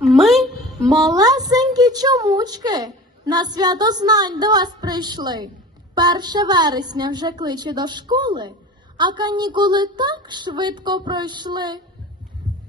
Ми, малесенькі чомучки, на свято знань до вас прийшли. Перше вересня вже кличе до школи, а канікули так швидко пройшли.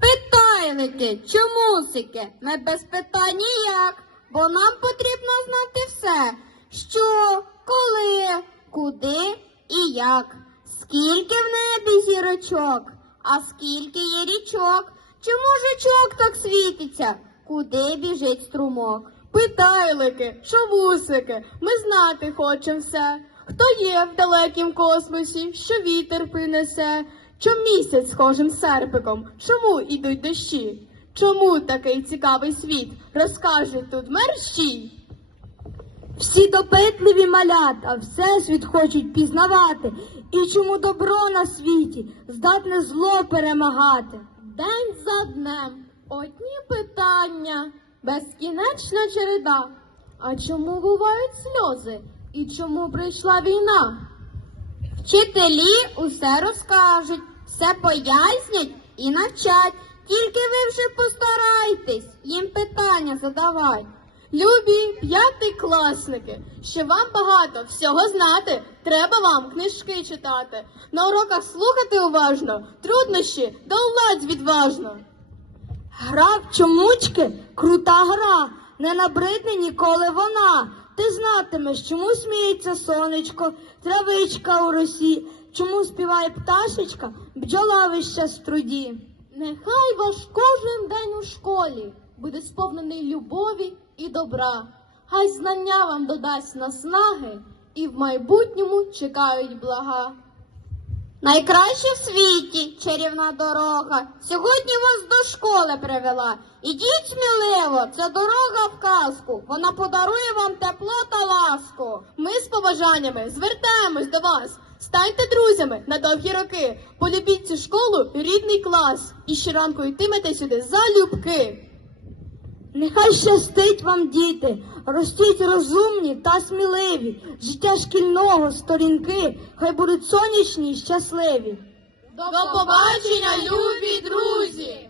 Питайлики, чомусики, ми без питань ніяк, бо нам потрібно знати все, що, коли, куди і як. Скільки в небі зірочок, а скільки є річок, чому жичок так світиться, куди біжить струмок? Питайлики, шовусики, ми знати хочемо все. Хто є в далекім космосі, що вітер принесе, чом місяць схожим серпиком, чому ідуть дощі? Чому такий цікавий світ? Розкажуть тут мерщій. Всі допитливі малята, всесвіт хочуть пізнавати, і чому добро на світі здатне зло перемагати. День за днем одні питання, безкінечна череда. А чому бувають сльози? І чому прийшла війна? Вчителі усе розкажуть, все пояснять і навчать. Тільки ви вже постарайтесь їм питання задавати. Любі п'ятикласники, щоб вам багато всього знати, треба вам книжки читати. На уроках слухати уважно, труднощі долать відважно. Гра в чомучки крута гра, не набридне ніколи вона. Ти знатимеш, чому сміється сонечко, травичка у росі, чому співає пташечка, бджола весь час в труді. Нехай ваш кожен день у школі буде сповнений любові і добра. Хай знання вам додасть наснаги, і в майбутньому чекають блага. Найкраще в світі чарівна дорога. Сьогодні вас до школи привела. Ідіть сміливо, це дорога в казку. Вона подарує вам тепло та ласку. Ми з побажаннями звертаємось до вас. Станьте друзями на довгі роки. Полюбіть цю школу, рідний клас. І щоранку йтимете сюди залюбки. Нехай щастить вам, діти, ростіть розумні та сміливі, життя шкільного сторінки, хай будуть сонячні і щасливі. До побачення, любі друзі!